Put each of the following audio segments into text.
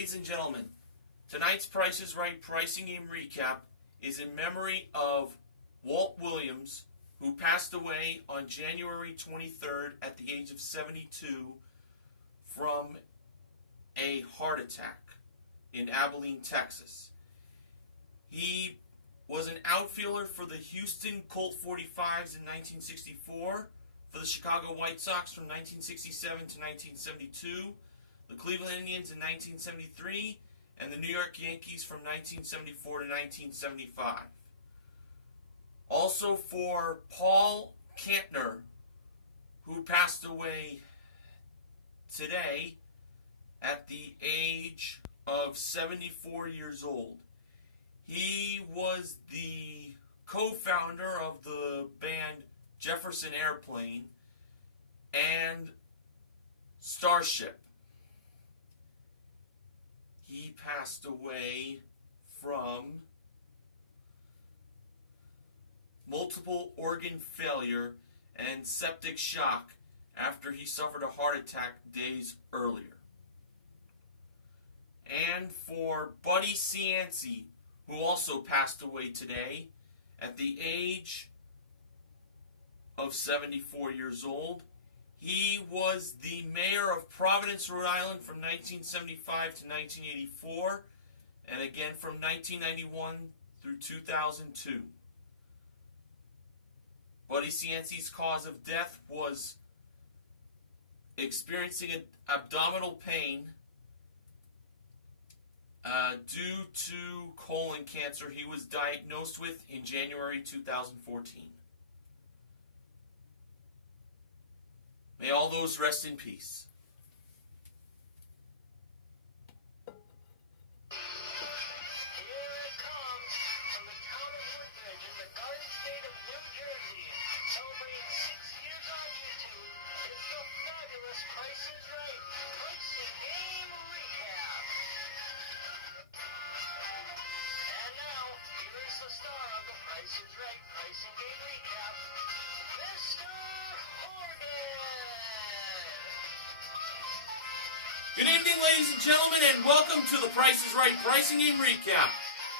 Ladies and gentlemen, tonight's Price is Right pricing game recap is in memory of Walt Williams, who passed away on January 23rd at the age of 72 from a heart attack in Abilene, Texas. He was an outfielder for the Houston Colt 45s in 1964, for the Chicago White Sox from 1967 to 1972, the Cleveland Indians in 1973, and the New York Yankees from 1974 to 1975. Also for Paul Kantner, who passed away today at the age of 74 years old. He was the co-founder of the band Jefferson Airplane and Starship. He passed away from multiple organ failure and septic shock after he suffered a heart attack days earlier. And for Buddy Cianci, who also passed away today at the age of 74 years old. He was the mayor of Providence, Rhode Island from 1975 to 1984, and again from 1991 through 2002. Buddy Cianci's cause of death was experiencing abdominal pain due to colon cancer he was diagnosed with in January 2014. May all those rest in peace. Here it comes from the town of Woodbridge in the Garden State of New Jersey. Celebrating 6 years on YouTube, it's the fabulous Price is Right pricing game recap. And now, here is the star of the Price is Right pricing game recap, Mr. Horgan. Good evening, ladies and gentlemen, and welcome to the Price is Right pricing game recap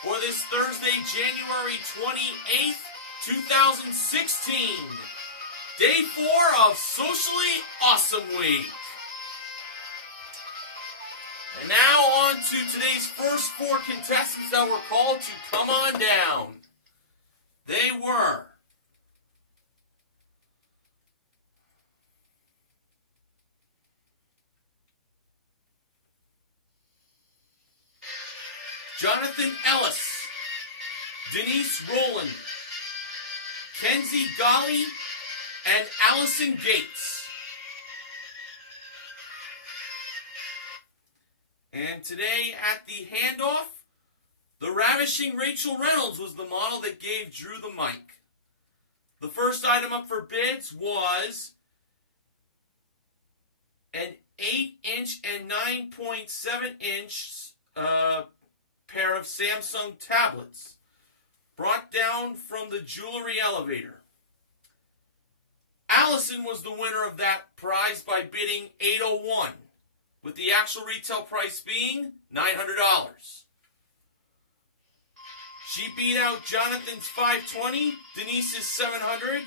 for this Thursday, January 28th, 2016. Day 4 of Socially Awesome Week. And now on to today's first 4 contestants that were called to come on down. They were Jonathan Ellis, Denise Rowland, Kenzie Golly, and Allison Gates. And today at the handoff, the ravishing Rachel Reynolds was the model that gave Drew the mic. The first item up for bids was an 8-inch and 9.7-inch pair of Samsung tablets brought down from the jewelry elevator. Allison was the winner of that prize by bidding $801, with the actual retail price being $900. She beat out Jonathan's $520, Denise's $700,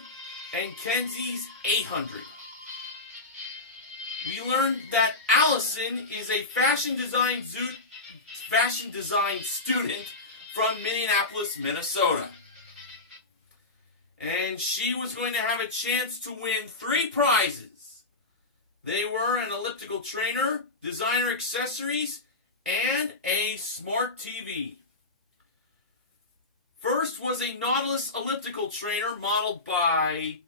and Kenzie's $800. We learned that Allison is a fashion design student from Minneapolis, Minnesota. And she was going to have a chance to win 3 prizes. They were an elliptical trainer, designer accessories, and a smart TV. First was a Nautilus elliptical trainer modeled by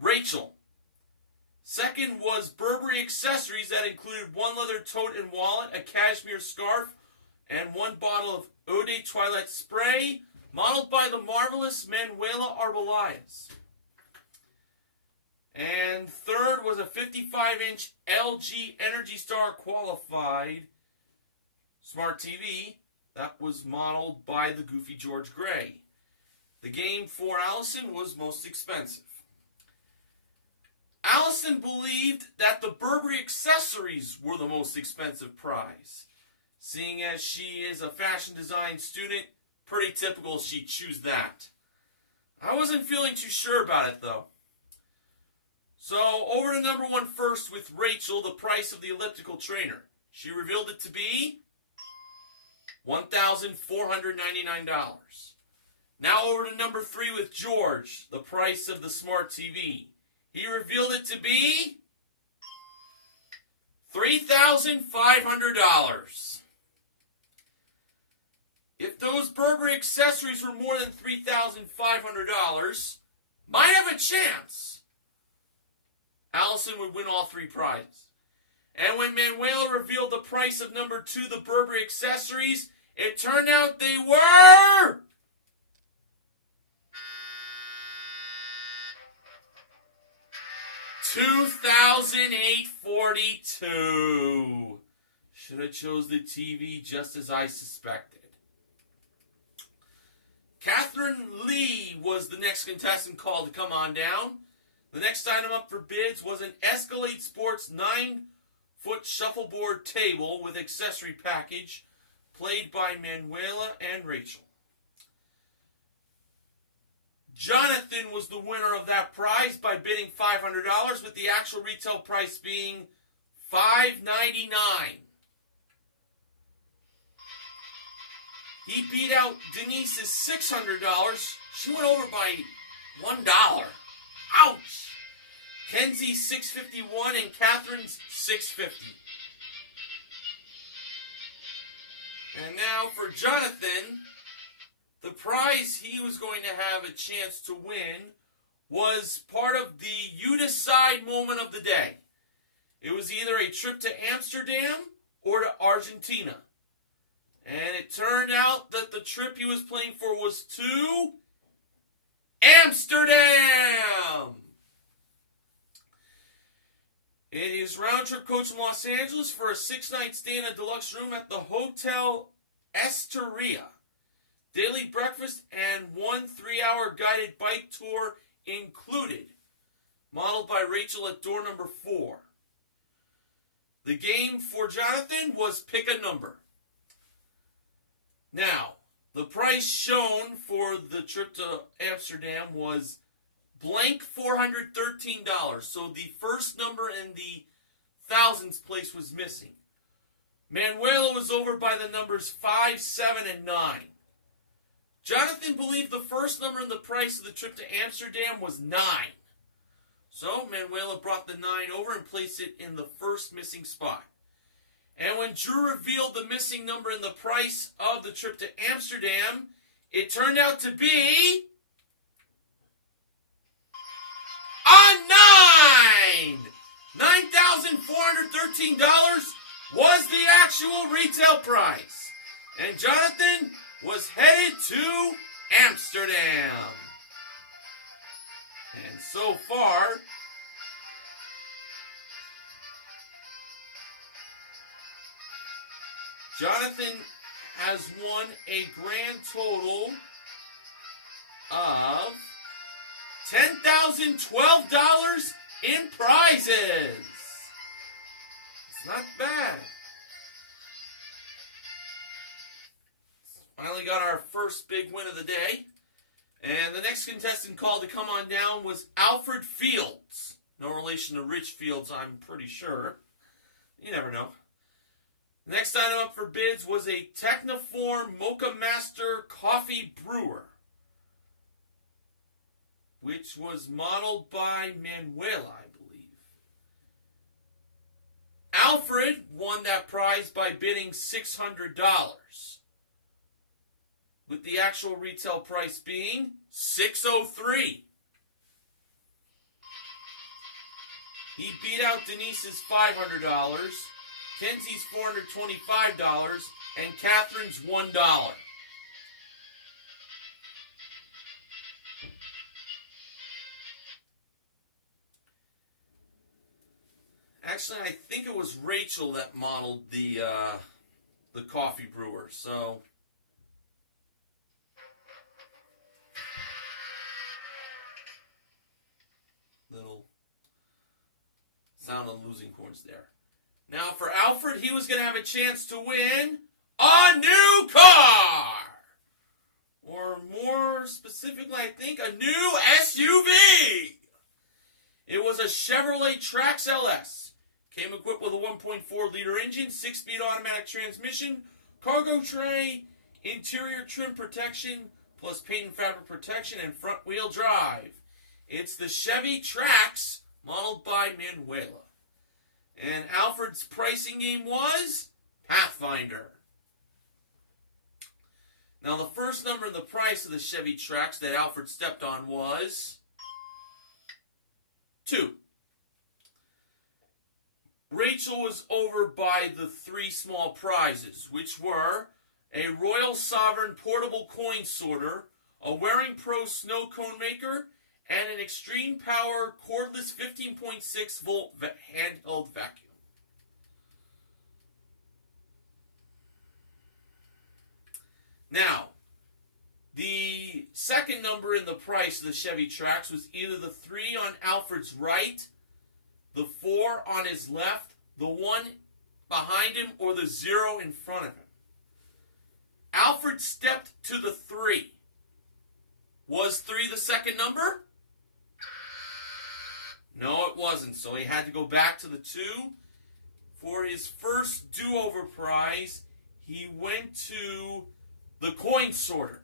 Rachel. Second was Burberry accessories that included 1 leather tote and wallet, a cashmere scarf, and 1 bottle of Eau de Toilette spray, modeled by the marvelous Manuela Arbeláez. And third was a 55-inch LG Energy Star qualified smart TV that was modeled by the Goofy George Gray. The game for Allison was most expensive. Allison believed that the Burberry accessories were the most expensive prize. seeing as she is a fashion design student. Pretty typical she'd choose that. I wasn't feeling too sure about it, though. So, over to number one first with Rachel, the price of the elliptical trainer. She revealed it to be $1,499. Now over to number three with George, the price of the smart TV. He revealed it to be $3,500. If those Burberry accessories were more than $3,500, might have a chance Allison would win all three prizes. And when Manuela revealed the price of number two, the Burberry accessories, it turned out they were $2,842. Should have chose the TV just as I suspected. Catherine Lee was the next contestant called to come on down. The next item up for bids was an Escalade Sports 9-foot shuffleboard table with accessory package, played by Manuela and Rachel. Jonathan was the winner of that prize by bidding $500, with the actual retail price being $599. He beat out Denise's $600. She went over by $1. Ouch! Kenzie's $651 and Catherine's $650. And now for Jonathan, the prize he was going to have a chance to win was part of the you decide moment of the day. It was either a trip to Amsterdam or to Argentina. And it turned out that the trip he was playing for was to Amsterdam! It is round trip coach from Los Angeles for a 6-night stay in a deluxe room at the Hotel Esteria. Daily breakfast and 1 3-hour guided bike tour included. Modeled by Rachel at door number 4. The game for Jonathan was pick a number. Now, the price shown for the trip to Amsterdam was blank $413. So the first number in the thousands place was missing. Manuela was over by the numbers 5, 7, and 9. Jonathan believed the first number in the price of the trip to Amsterdam was 9. So Manuela brought the 9 over and placed it in the first missing spot. And when Drew revealed the missing number in the price of the trip to Amsterdam, it turned out to be a 9! $9,413 was the actual retail price. And Jonathan was headed to Amsterdam. And so far, Jonathan has won a grand total of $10,012 in prizes. It's not bad. Finally got our first big win of the day. And the next contestant called to come on down was Alfred Fields. No relation to Rich Fields, I'm pretty sure. You never know. The next item up for bids was a Techniform Mocha Master coffee brewer, which was modeled by Manuela, I believe. Alfred won that prize by bidding $600, with the actual retail price being $603. He beat out Denise's $500, Kenzie's $425, and Catherine's $1. Actually, I think it was Rachel that modeled the coffee brewer, so little sound of losing corns there. Now for Alfred, he was going to have a chance to win a new car. Or more specifically, I think, a new SUV. It was a Chevrolet Trax LS. Came equipped with a 1.4-liter engine, 6-speed automatic transmission, cargo tray, interior trim protection, plus paint and fabric protection, and front-wheel drive. It's the Chevy Trax, modeled by Manuela. And Alfred's pricing game was Pathfinder. Now, the first number in the price of the Chevy Trax that Alfred stepped on was 2. Rachel was over by the 3 small prizes, which were a Royal Sovereign portable coin sorter, a Wearing Pro snow cone maker, and an extreme power cordless 15.6 volt handheld vacuum. Now, the second number in the price of the Chevy Trax was either the 3 on Alfred's right, the 4 on his left, the 1 behind him, or the 0 in front of him. Alfred stepped to the 3. Was 3 the second number? No, it wasn't, so he had to go back to the 2. For his first do-over prize, he went to the coin sorter.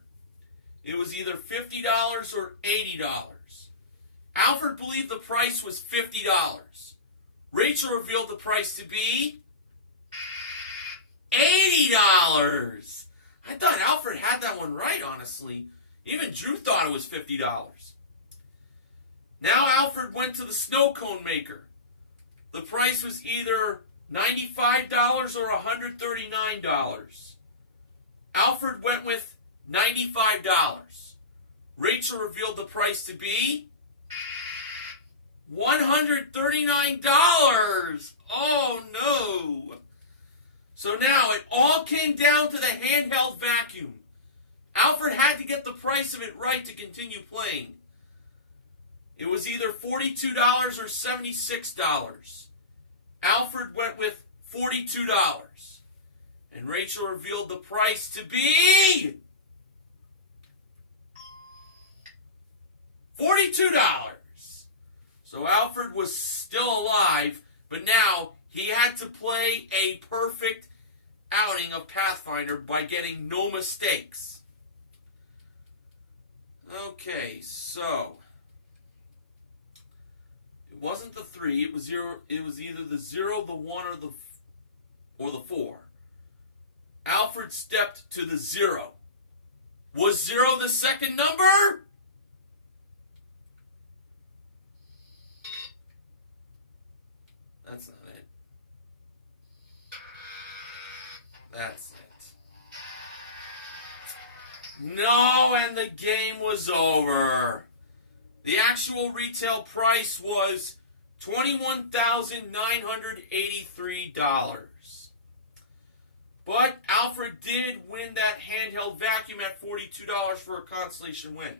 It was either $50 or $80. Alfred believed the price was $50. Rachel revealed the price to be $80. I thought Alfred had that one right, honestly. Even Drew thought it was $50. Now Alfred went to the snow cone maker. The price was either $95 or $139. Alfred went with $95. Rachel revealed the price to be $139. Oh no. So now it all came down to the handheld vacuum. Alfred had to get the price of it right to continue playing. It was either $42 or $76. Alfred went with $42. And Rachel revealed the price to be $42. So Alfred was still alive, but now he had to play a perfect outing of Pathfinder by getting no mistakes. Okay, so it wasn't the 3, it was 0, it was either the 0, the 1, or the 4. Alfred stepped to the 0. Was 0 the second number? That's not it. That's it. No, and the game was over. The actual retail price was $21,983. But Alfred did win that handheld vacuum at $42 for a consolation win.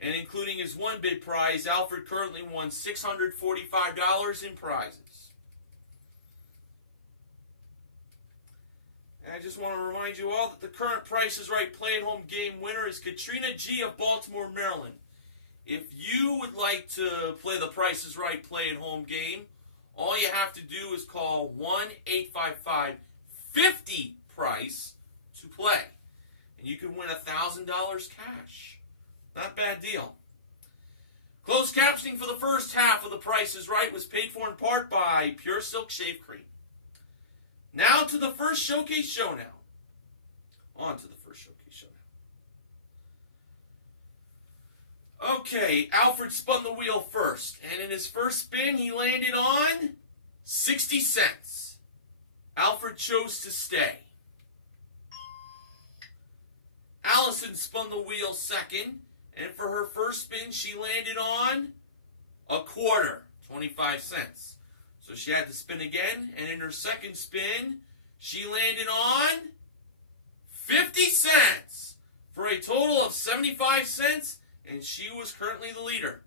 And including his one bid prize, Alfred currently won $645 in prizes. And I just want to remind you all that the current Price is Right play-at-home game winner is Katrina G. of Baltimore, Maryland. If you would like to play the Price is Right play-at-home game, all you have to do is call 1-855-50-PRICE to play. And you can win $1,000 cash. Not a bad deal. Closed captioning for the first half of The Price is Right was paid for in part by Pure Silk Shave Cream. Now to the first showcase showdown. On to the first showcase showdown. Okay, Alfred spun the wheel first, and in his first spin, he landed on 60 cents. Alfred chose to stay. Allison spun the wheel second, and for her first spin, she landed on a quarter, 25 cents. So she had to spin again, and in her second spin, she landed on 50 cents for a total of 75 cents, and she was currently the leader.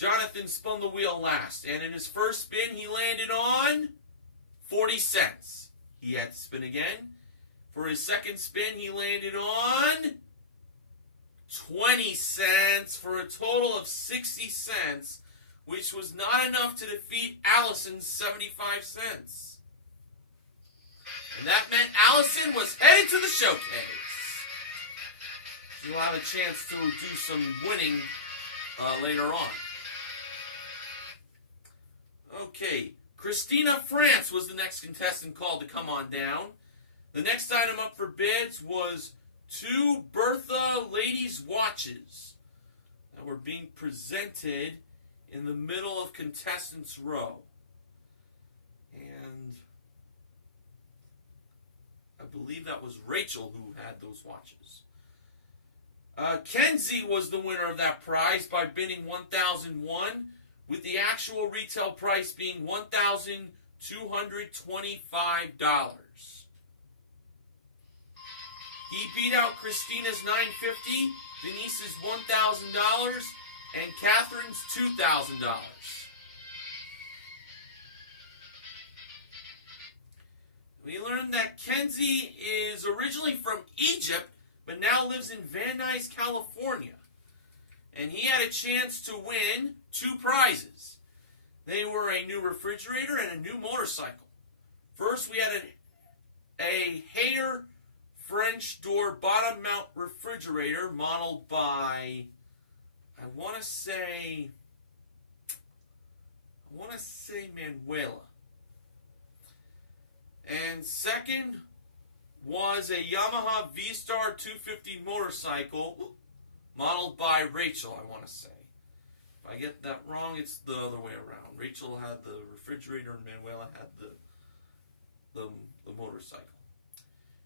Jonathan spun the wheel last, and in his first spin, he landed on 40 cents. He had to spin again. For his second spin, he landed on 20 cents for a total of 60 cents, which was not enough to defeat Allison's 75 cents. And that meant Allison was headed to the showcase. You'll have a chance to do some winning later on. Okay, Christina France was the next contestant called to come on down. The next item up for bids was 2 Bertha ladies' watches that were being presented in the middle of contestants' row. And I believe that was Rachel who had those watches. Kenzie was the winner of that prize by bidding $1,001, with the actual retail price being $1,225. He beat out Christina's $950, Denise's $1,000, and Catherine's $2,000. We learned that Kenzie is originally from Egypt, but now lives in Van Nuys, California. And he had a chance to win 2 prizes. They were a new refrigerator and a new motorcycle. First, we had a Hayter French door bottom mount refrigerator modeled by, I want to say Manuela. And second was a Yamaha V-Star 250 motorcycle modeled by Rachel, I want to say. If I get that wrong, it's the other way around. Rachel had the refrigerator and Manuela had the motorcycle.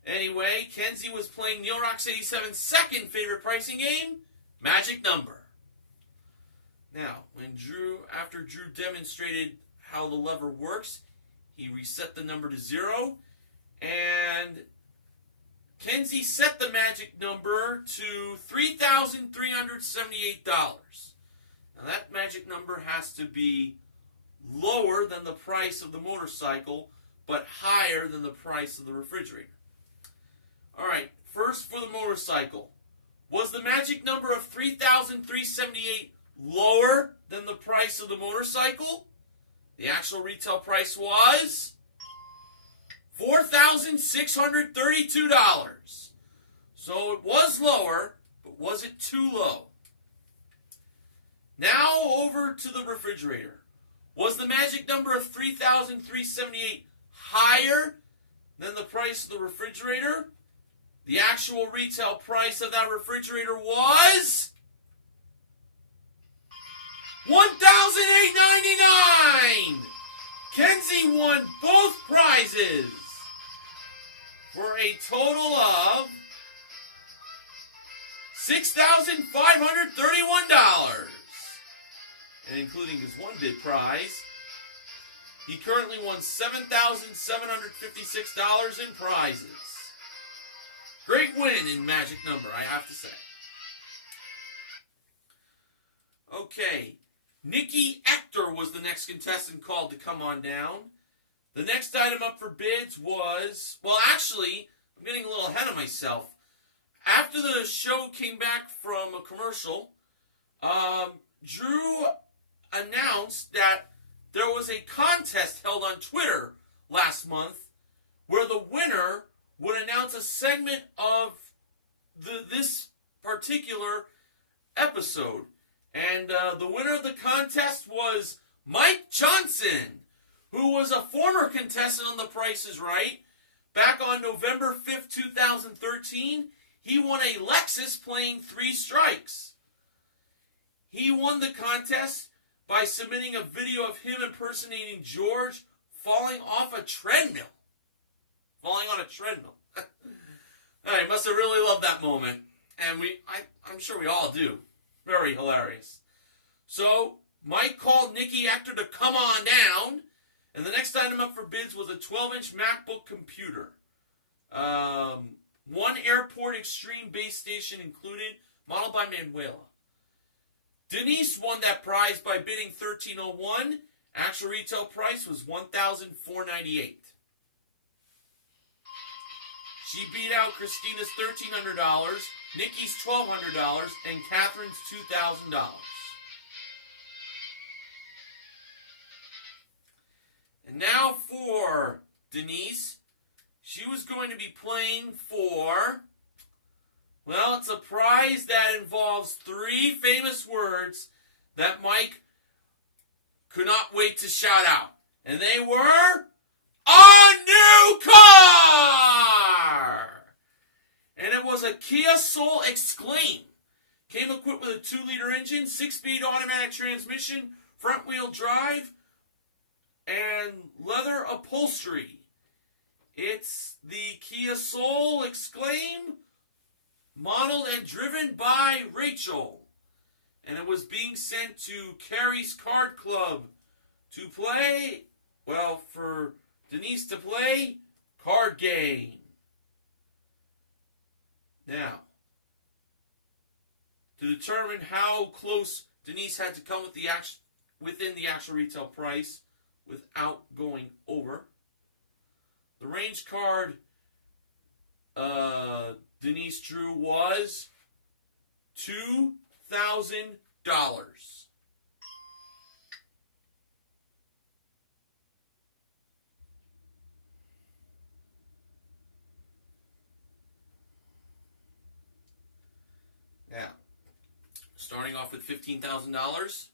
Anyway, Kenzie was playing Neil Rock's 87's second favorite pricing game, Magic Number. Now, after Drew demonstrated how the lever works, he reset the number to 0, and Kenzie set the magic number to $3,378. Now that magic number has to be lower than the price of the motorcycle, but higher than the price of the refrigerator. All right, first for the motorcycle. Was the magic number of $3,378 lower than the price of the motorcycle? The actual retail price was $4,632. So it was lower, but was it too low? Now over to the refrigerator. Was the magic number of $3,378 higher than the price of the refrigerator? The actual retail price of that refrigerator was $1,899. Kenzie won both prizes for a total of $6,531. And including his one bid prize, he currently won $7,756 in prizes. Great win in magic number, I have to say. Okay, Nikki Ector was the next contestant called to come on down. The next item up for bids was, well, actually, I'm getting a little ahead of myself. After the show came back from a commercial, Drew announced that there was a contest held on Twitter last month where the winner would announce a segment of this particular episode. And the winner of the contest was Mike Johnson, who was a former contestant on The Price is Right. Back on November 5th, 2013, he won a Lexus playing 3 strikes. He won the contest by submitting a video of him impersonating George falling off a treadmill. Falling on a treadmill. I must have really loved that moment. And I'm sure we all do. Very hilarious. So, Mike called Nikki Ector to come on down. And the next item up for bids was a 12-inch MacBook computer. 1 Airport Extreme base station included, modeled by Manuela. Denise won that prize by bidding $1,301. Actual retail price was $1,498. She beat out Christina's $1,300, Nikki's $1,200, and Catherine's $2,000. And now for Denise, she was going to be playing for, well, it's a prize that involves 3 famous words that Mike could not wait to shout out. And they were, a new car! And it was a Kia Soul Exclaim. Came equipped with a 2-liter engine, 6-speed automatic transmission, front-wheel drive, and leather upholstery. It's the Kia Soul Exclaim, modeled and driven by Rachel. And it was being sent to Carrie's Card Club to play, well, for Denise to play card game. Now, to determine how close Denise had to come with within the actual retail price without going over, the range card Denise drew was $2,000. Now, starting off with $15,000.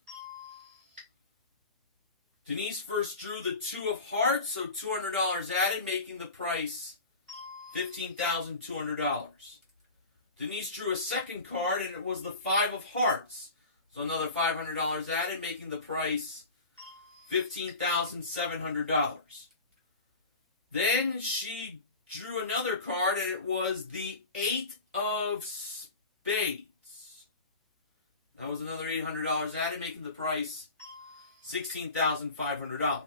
Denise first drew the 2 of hearts, so $200 added, making the price $15,200. Denise drew a second card, and it was the 5 of hearts, so another $500 added, making the price $15,700. Then she drew another card, and it was the 8 of spades. That was another $800 added, making the price $16,500.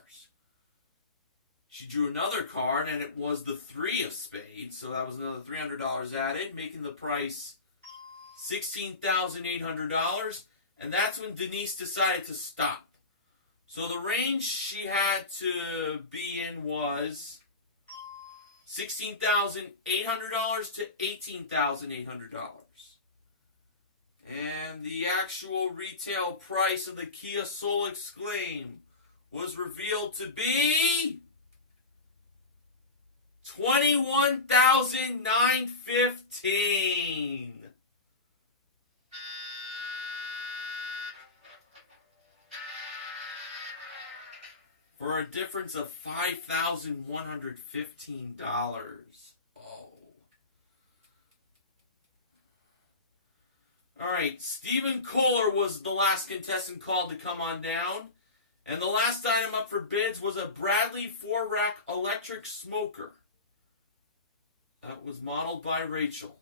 She drew another card, and it was the 3 of spades, so that was another $300 added, making the price $16,800, and that's when Denise decided to stop. So the range she had to be in was $16,800 to $18,800. And the actual retail price of the Kia Soul Exclaim was revealed to be $21,915. For a difference of $5,115. Oh. Alright, Stephen Kohler was the last contestant called to come on down. And the last item up for bids was a Bradley 4-rack electric smoker. That was modeled by Rachel.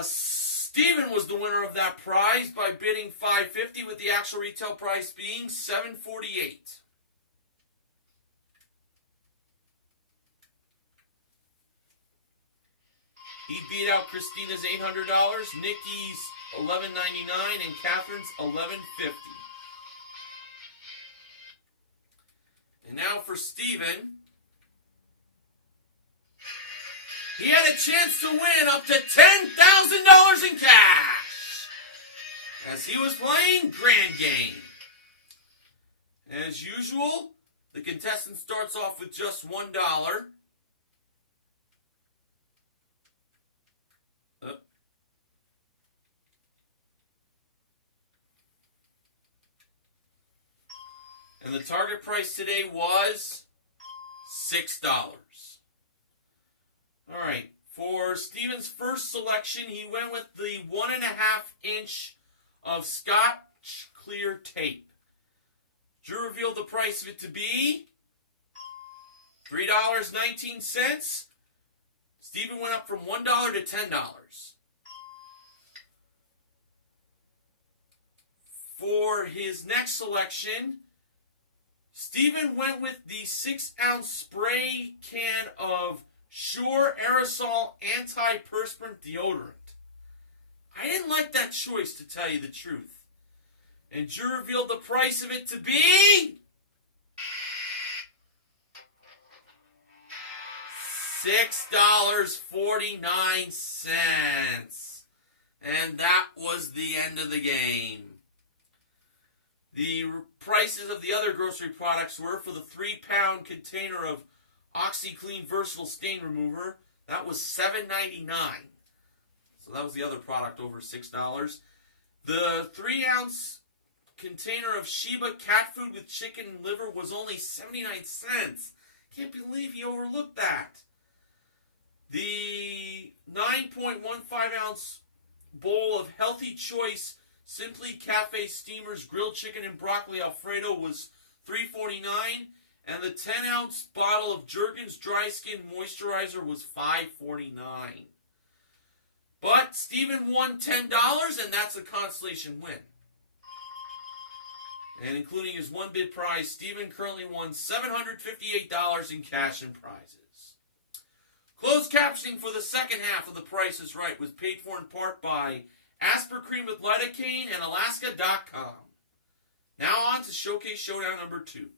Stephen was the winner of that prize by bidding $550, with the actual retail price being $748. He beat out Christina's $800, Nikki's $11.99, and Catherine's $11.50. And now for Stephen. He had a chance to win up to $10,000 in cash as he was playing Grand Game. As usual, the contestant starts off with just $1. And the target price today was $6. All right, for Stephen's first selection, he went with the 1.5 inch of Scotch clear tape. Drew revealed the price of it to be $3.19. Stephen went up from $1 to $10. For his next selection, Stephen went with the 6-ounce spray can of Sure Aerosol Anti-Perspirant Deodorant. I didn't like that choice, to tell you the truth. And Drew revealed the price of it to be $6.49. And that was the end of the game. The prices of the other grocery products were, for the 3-pound container of OxyClean Versatile Stain Remover, that was $7.99. So that was the other product, over $6. The 3-ounce container of Sheba cat food with chicken and liver was only 79 cents. Can't believe he overlooked that. The 9.15-ounce bowl of Healthy Choice Simply Cafe Steamers Grilled Chicken and Broccoli Alfredo was $3.49, and the 10-ounce bottle of Jergens Dry Skin Moisturizer was $5.49. But Steven won $10, and that's a consolation win. And including his one bid prize, Steven currently won $758 in cash and prizes. Closed captioning for the second half of The Price is Right was paid for in part by Asper Cream with Lidocaine and Alaska.com. Now on to Showcase Showdown number 2.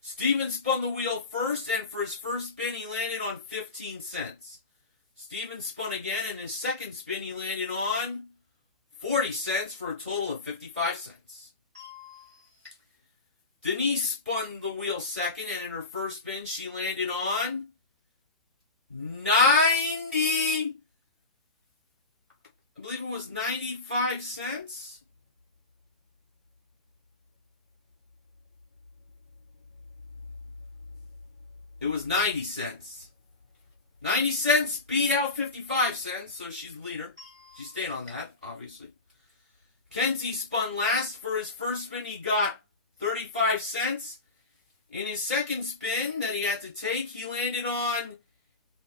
Steven spun the wheel first, and for his first spin he landed on 15 cents. Steven spun again, and his second spin he landed on 40 cents for a total of 55 cents. Denise spun the wheel second, and in her first spin she landed on 95 cents. It was 90 cents. 90 cents beat out 55 cents, so she's the leader. She stayed on that, obviously. Kenzie spun last. For his first spin, he got 35 cents. In his second spin that he had to take, he landed on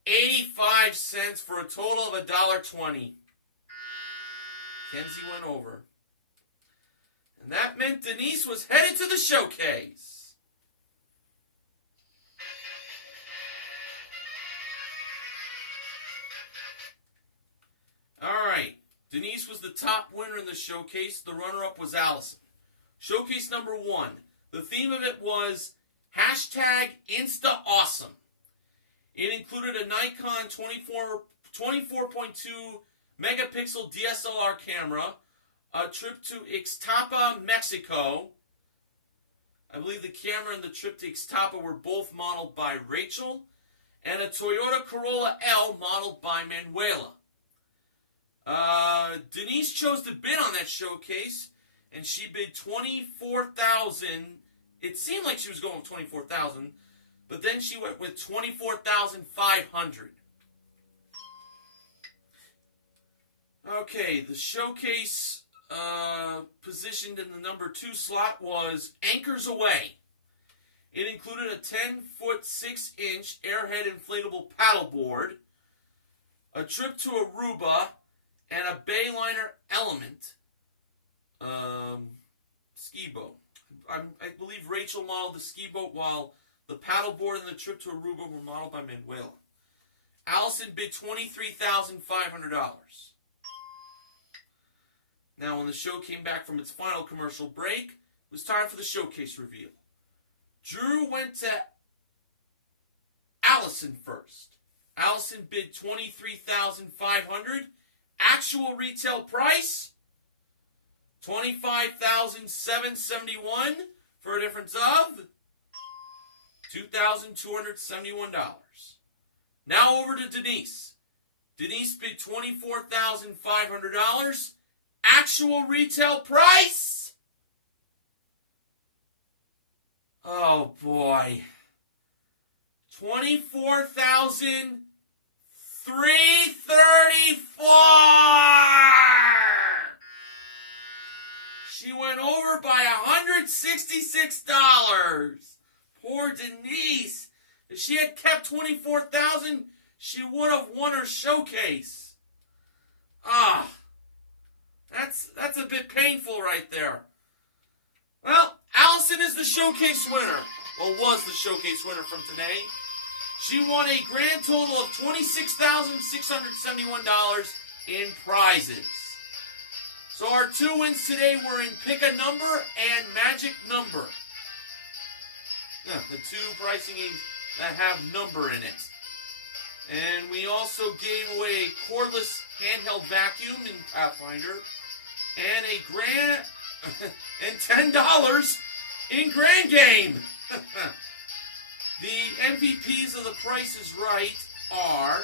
85 cents for a total of $1.20. Kenzie went over. And that meant Denise was headed to the showcase. All right. Denise was the top winner in the showcase. The runner-up was Allison. Showcase number 1. The theme of it was #InstaAwesome. It included a Nikon 24.2 megapixel DSLR camera, a trip to Ixtapa, Mexico. I believe the camera and the trip to Ixtapa were both modeled by Rachel, and a Toyota Corolla L modeled by Manuela. Denise chose to bid on that showcase, and she bid $24,000. It seemed like she was going with $24,000, but then she went with $24,500. Okay, the showcase positioned in the number 2 slot was Anchors Away. It included a 10-foot 6-inch airhead inflatable paddleboard, a trip to Aruba, and a Bayliner Element ski boat. I believe Rachel modeled the ski boat, while the paddleboard and the trip to Aruba were modeled by Manuela. Allison bid $23,500. Now, when the show came back from its final commercial break, it was time for the showcase reveal. Drew went to Allison first. Allison bid $23,500. Actual retail price, $25,771, for a difference of $2,271. Now over to Denise. Denise bid $24,500. Actual retail price, oh boy, $24,334. She went over by $166. Poor Denise. If she had kept $24,000, she would have won her showcase. That's a bit painful right there. Well, Allison is the showcase winner. Well, was the showcase winner from today. She won a grand total of $26,671 in prizes. So our 2 wins today were in Pick a Number and Magic Number. The 2 pricing games that have number in it. And we also gave away a cordless handheld vacuum in Pathfinder and a grand and $10 in Grand Game. The MVPs of The Price is Right are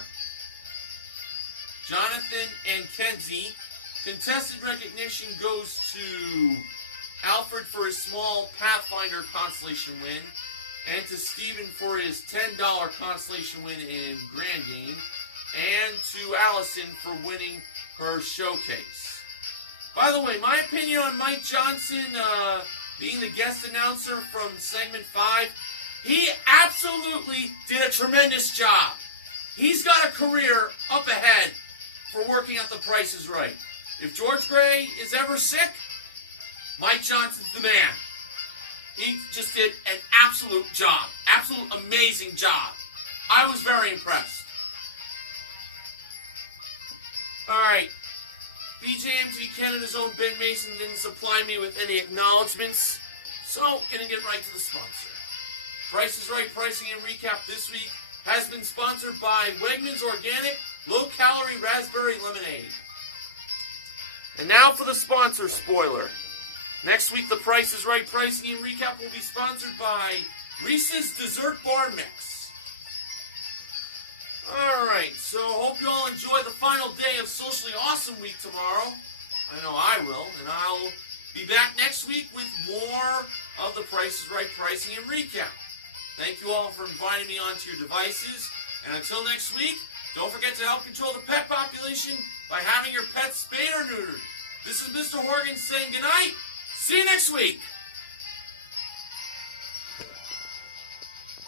Jonathan and Kenzie. Contested recognition goes to Alfred for his small Pathfinder constellation win, and to Stephen for his $10 constellation win in Grand Game, and to Allison for winning her showcase. By the way, my opinion on Mike Johnson being the guest announcer from segment 5, he absolutely did a tremendous job. He's got a career up ahead for working at The Price is Right. If George Gray is ever sick, Mike Johnson's the man. He just did an absolute job. Absolute amazing job. I was very impressed. Alright. BJMG Canada's own Ben Mason didn't supply me with any acknowledgments, so gonna get right to the sponsor. Price is Right pricing and recap this week has been sponsored by Wegmans Organic Low-Calorie Raspberry Lemonade. And now for the sponsor spoiler. Next week, The Price is Right pricing and recap will be sponsored by Reese's Dessert Bar Mix. Alright, so hope you all enjoy the final day of Socially Awesome Week tomorrow. I know I will, and I'll be back next week with more of The Price is Right pricing and recap. Thank you all for inviting me onto your devices, and until next week, don't forget to help control the pet population by having your pets spayed or neutered. This is Mr. Horgan saying goodnight. See you next week.